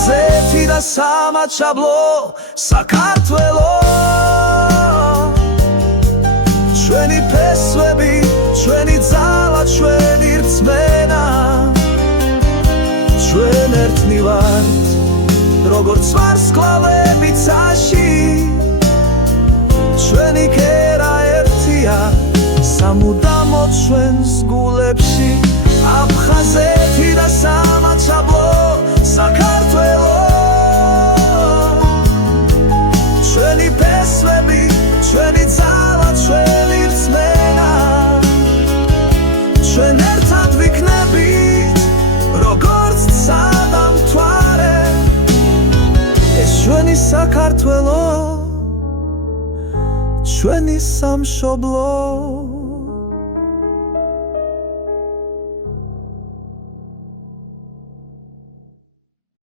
აფხაზეთი და სამაჩაბლო საქართველო ჩვენი ფესვები ჩვენი ძალა ჩვენი რწმენა ჩვენ ერთნი ვართ როგორც ვარსკვლავები ცაში ჩვენი კერა ერთია სამუდამოდ ჩვენს გულებში აფხაზეთი და სამაჩაბლო საქართველო ჩვენი ფესვები ჩვენი ძალა ჩვენი რწმენა ჩვენ ერთად ვიქნებით როგორც სადამთვარე ეს ჩვენი საქართველო ჩვენი სამშობლო